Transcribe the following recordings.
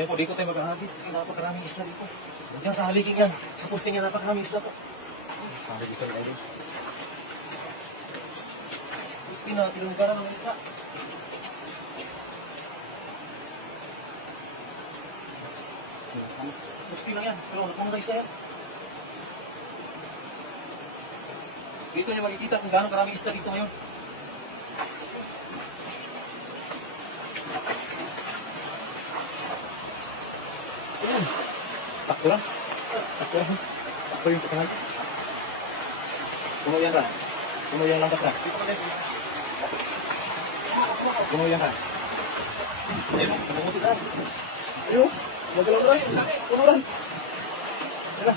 Kaya po, di ko tayo maghahagis kasi napakaraming isla dito. Yan sa haligi yan. Sa posting yan, napakaraming isla po. Haligi sa idol. Posting na, tinunggaran ng isla. Posting lang yan, pero napong isla yan. Dito niyo makikita kung gaano karaming isla dito ngayon. Sakto lang. Sakto lang. Sakto yung pagkakagis. Puno yan ra. Puno yan lang ra. Puno yan ra. Ayun, namumusik na. Ayun. Magalaw ra. Puno ra. Tara.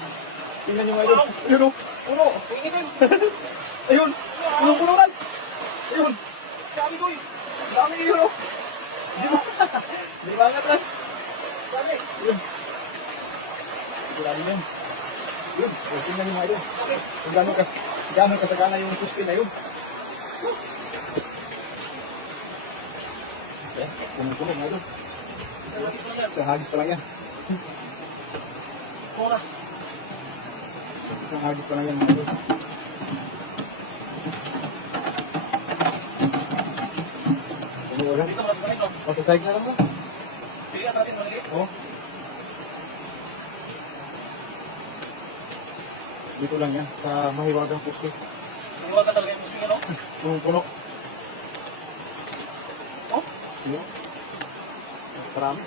Tingnan nyo mga idol. Ayun o. Puno. Ayun. Puno ra. Ayun. Dami ko eh. Dami yun o. Di ba? Di ba nga ra? Dami. Ayun. Sigurado yun. Yun. O, tingnan nyo mga idol. Kung gano'n kasagana yung pusti na yun. Yan. Puno-puno mga idol. Isang hagis pa lang yan. Kora. Isang hagis pa lang yan mga idol. Puno agad. Dito wala sa sakit, no? Masasayag na lang mo. Pili ka sa atin, malaki. Oo. Dito lang yan. Sa mahiwagang pusti. Iwag ka talaga yung posting, ano? Puno-puno. Oh? Yun. Marami.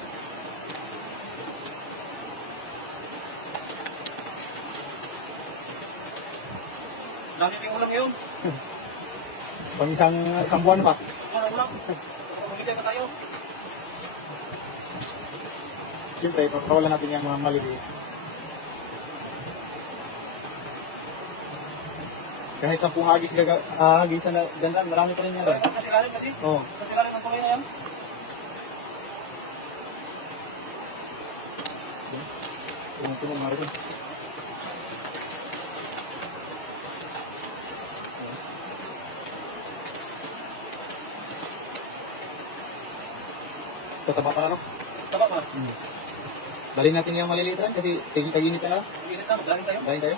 Dami yung ulam ngayon. Pang isang buwan pa. Suko na ulam. Pagpapagitay pa tayo. Siyempre, pagkawalan natin yung mga maliliit. Kahit 10 hagisan na gandan, marami pa rin yan. Pero pagkasilalim kasi. Oo. Pagkasilalim ng tuloy na yan. Puno-puno mga rin. Tataba pa no? Tama ba? Dalhin natin yung maliliit rin kasi taginit na lang. Init na, maglalim tayo. Dalhin tayo.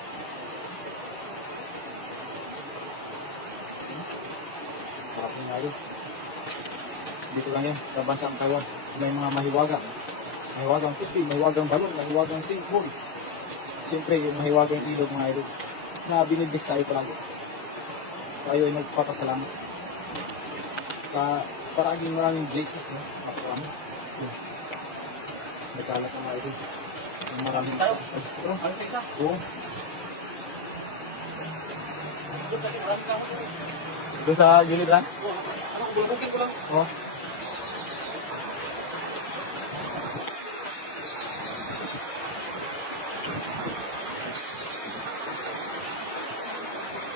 Sarap yung ngayon. Dito lang yan, sa bansang Taiwan. May mga mahiwagang. Mahiwagang pusti, mahiwagang balon, mahiwagang sinkhole. Siyempre, yung mahiwagang ilog mga idol. Na binibis tayo palagi. Tayo ay magpapasalamat. Sa maraming blessings. Makarami. Nagkalat ang mga idol. Maraming Tayo. Ito. Alis na isa. Oo. Doon kasi marami ka ako. Doon sa gilid lang? Ano, bulbukin ko lang. Oo.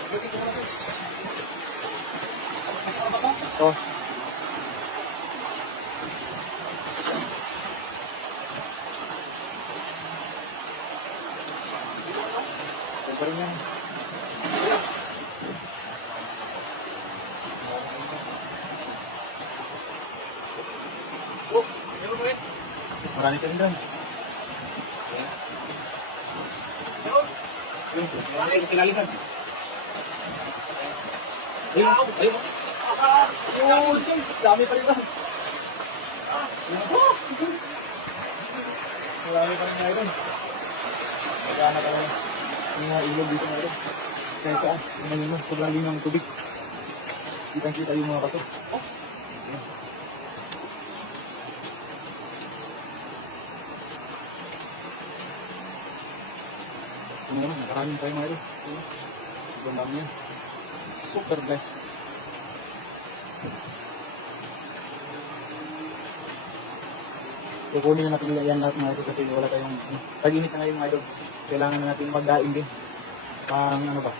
Bulbukin ko lang. Mas ano ba ko? Oo. Ito pa rin yan. Oh, meron mo eh. Marami ka rin doon. Meron. Yun. Marami kasi lalihan. Ayun. Ayun. Ayun. Dami pa rin doon. Marami pa rin nga rin. Magkana ka rin. Yung mga ilog dito nga rin. Kahit saan. Tingnan mo, sobrang linaw ng tubig. Kitang-kita yung mga bato. Oh. Ito naman, nakaraming tayo mga rin. Sobrang dami yan. Super blessed. Kukunin na natin yan lahat mga ito kasi wala tayong tag-init na ngayon mga idol. Kailangan na natin magdaing din. Pang ano ba?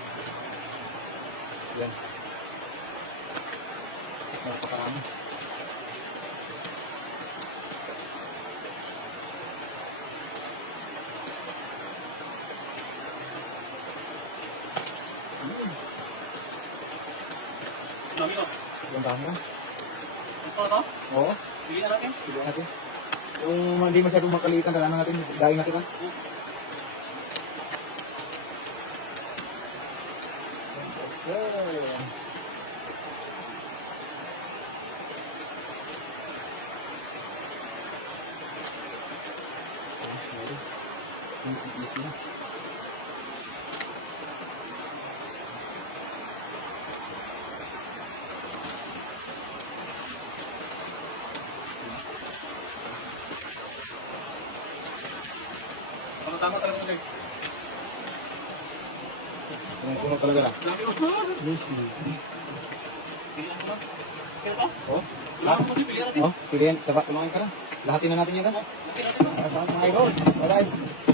Yan. Napakarami. Dami ko. Sobrang dami yan. Ito na to? Oo. Sige na natin. Sige natin. Yung hindi masyadong makaliitan, dalanan natin, daing natin ha. Yes, sir. Easy na. Tama talaga ito, Dave. Puno talaga na. Lagi mo. Pilihan mo ba? Kaya ba? Oh, Lahat mo pilihan natin. oh, pilihan, tulungan ka na. Lahatin na natin yan ha. Laki natin ba? Para sa mga idol. Bye-bye.